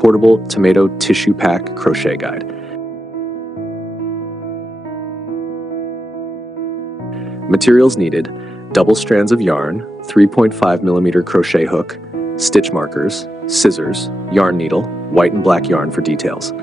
Portable Tomato Tissue Pack Crochet Guide. Materials needed: double strands of yarn, 3.5mm crochet hook, stitch markers, scissors, yarn needle, white and black yarn for details.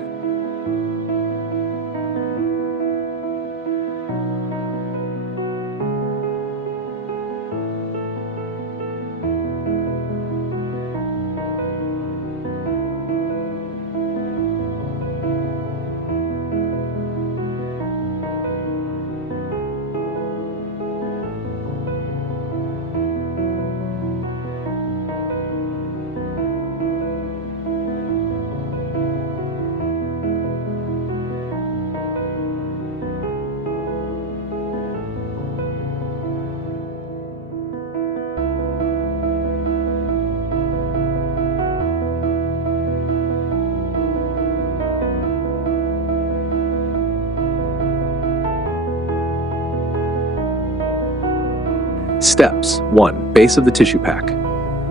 Steps. 1. Base of the tissue pack.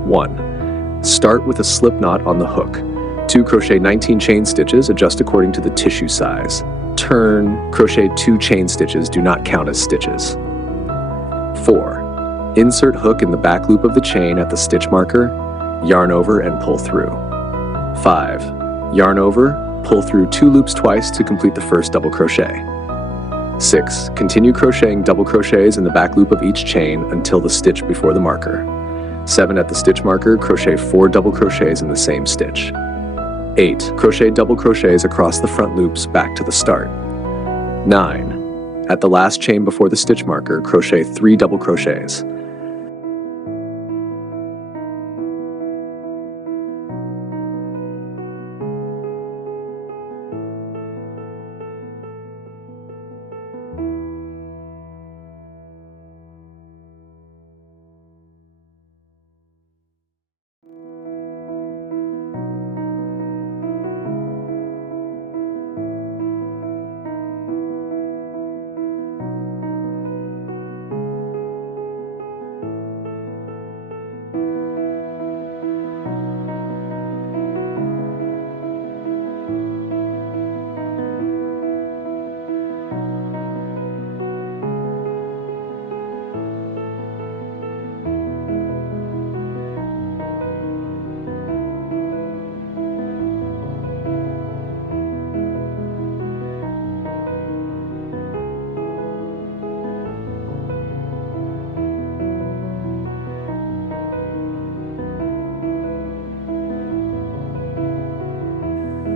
1. Start with a slip knot on the hook. 2. Crochet 19 chain stitches, adjust according to the tissue size. Turn, crochet 2 chain stitches, do not count as stitches. 4. Insert hook in the back loop of the chain at the stitch marker, yarn over and pull through. 5. Yarn over, pull through 2 loops twice to complete the first double crochet. 6. Continue crocheting double crochets in the back loop of each chain until the stitch before the marker. 7. At the stitch marker, crochet 4 double crochets in the same stitch. 8. Crochet double crochets across the front loops back to the start. 9. At the last chain before the stitch marker, crochet 3 double crochets.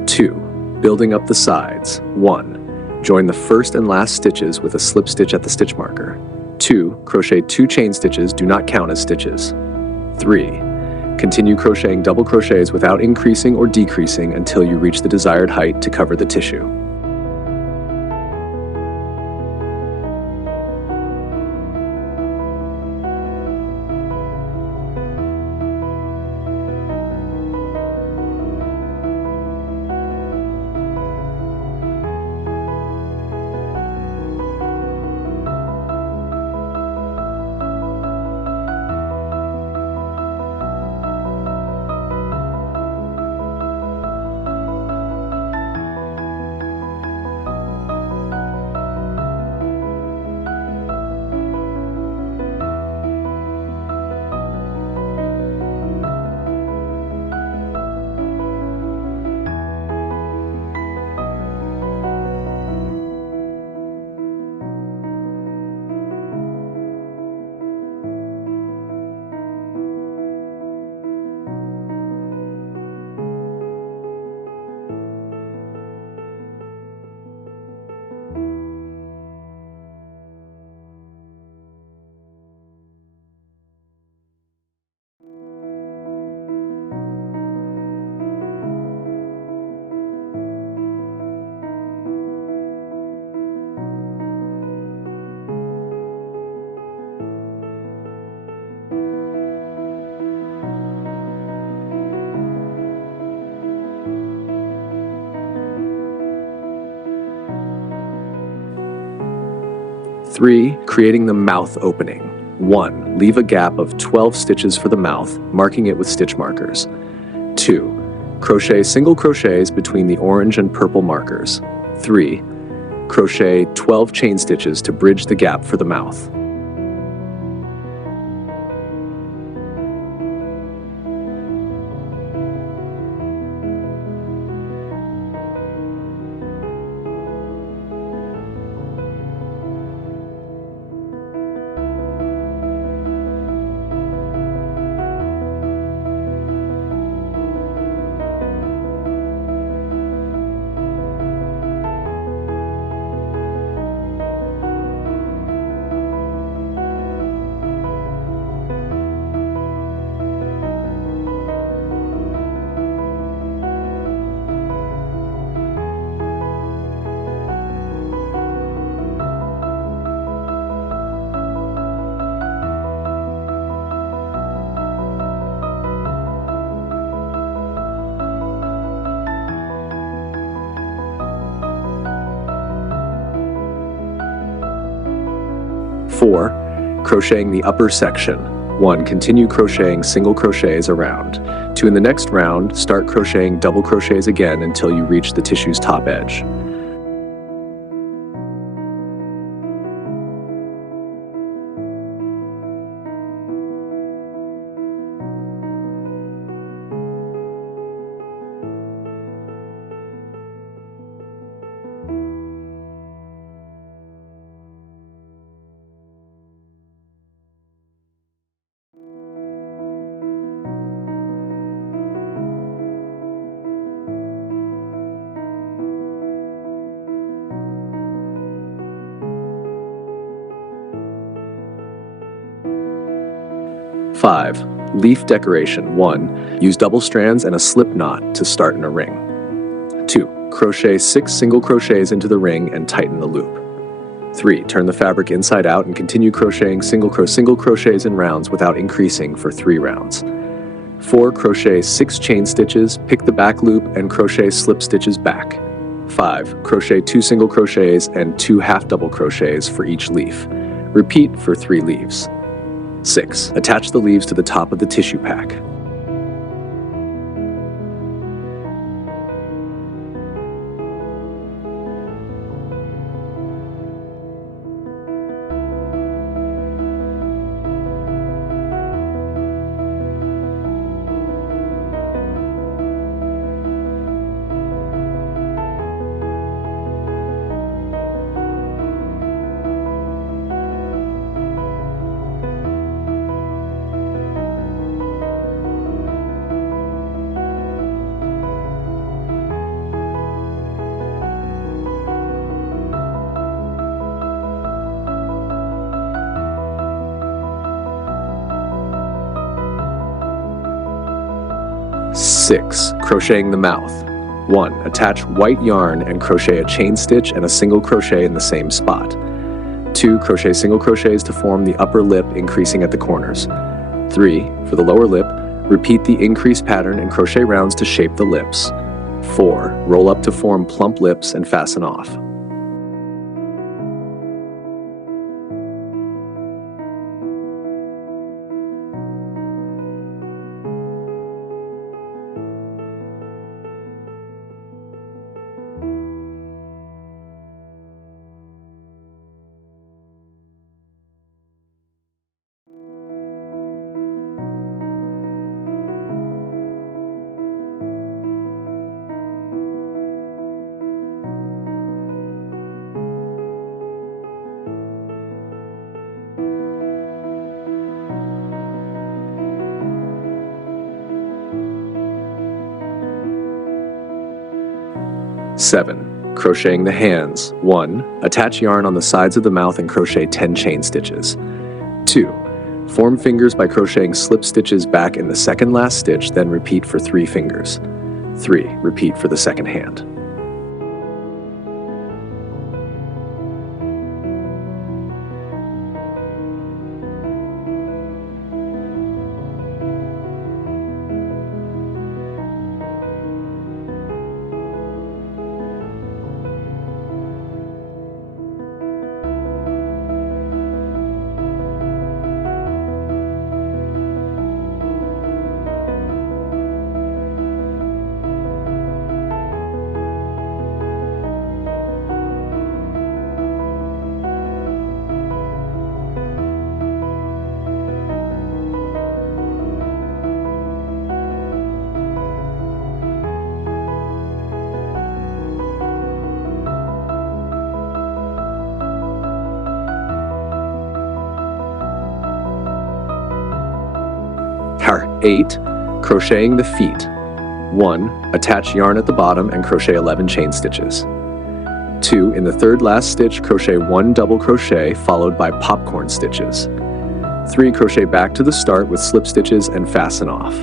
2. Building up the sides. 1. Join the first and last stitches with a slip stitch at the stitch marker. 2. Crochet 2 chain stitches, do not count as stitches. 3. Continue crocheting double crochets without increasing or decreasing until you reach the desired height to cover the tissue. Three, creating the mouth opening. 1. Leave a gap of 12 stitches for the mouth, marking it with stitch markers. 2. Crochet single crochets between the orange and purple markers. 3. Crochet 12 chain stitches to bridge the gap for the mouth. 4. Crocheting the upper section. 1. Continue crocheting single crochets around. 2. In the next round, start crocheting double crochets again until you reach the tissue's top edge. Five. Leaf decoration. 1. Use double strands and a slip knot to start in a ring. 2. Crochet 6 single crochets into the ring and tighten the loop. 3. Turn the fabric inside out and continue crocheting single crochets in rounds without increasing for 3 rounds. 4. Crochet 6 chain stitches, pick the back loop and crochet slip stitches back. 5. Crochet 2 single crochets and 2 half double crochets for each leaf. Repeat for 3 leaves. 6. Attach the leaves to the top of the tissue pack. Six. Crocheting the mouth. 1. Attach white yarn and crochet a chain stitch and a single crochet in the same spot. 2. Crochet single crochets to form the upper lip, increasing at the corners. 3. For the lower lip, repeat the increase pattern and crochet rounds to shape the lips. 4. Roll up to form plump lips and fasten off. Seven. Crocheting the hands. 1. Attach yarn on the sides of the mouth and crochet 10 chain stitches. 2. Form fingers by crocheting slip stitches back in the second last stitch, then repeat for 3 fingers. 3. Repeat for the second hand. 8. Crocheting the feet. 1. Attach yarn at the bottom and crochet 11 chain stitches. 2. In the third last stitch, crochet 1 double crochet followed by popcorn stitches. 3. Crochet back to the start with slip stitches and fasten off.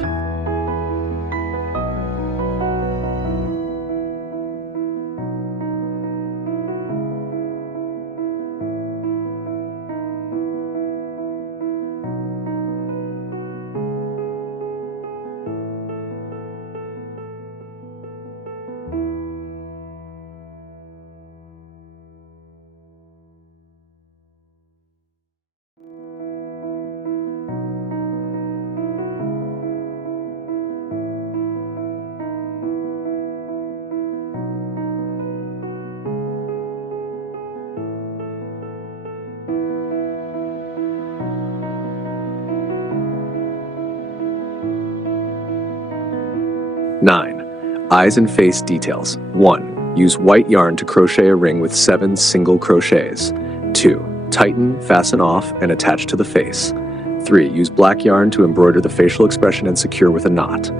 Nine. Eyes and face details. 1. Use white yarn to crochet a ring with 7 single crochets. 2. Tighten, fasten off, and attach to the face. 3. Use black yarn to embroider the facial expression and secure with a knot.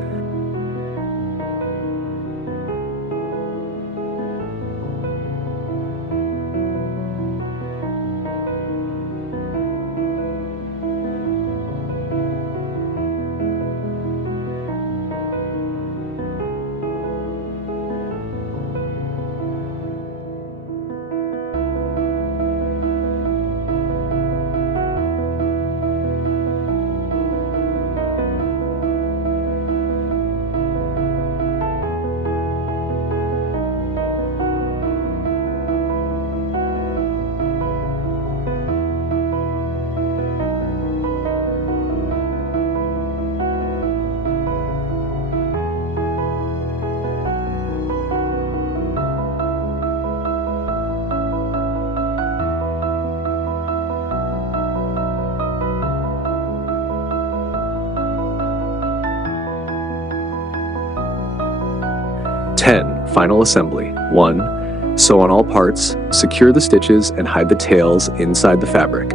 Final assembly. 1. Sew on all parts, secure the stitches, and hide the tails inside the fabric.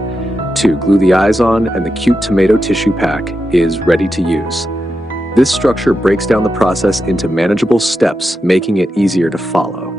2. Glue the eyes on, and the cute tomato tissue pack is ready to use. This structure breaks down the process into manageable steps, making it easier to follow.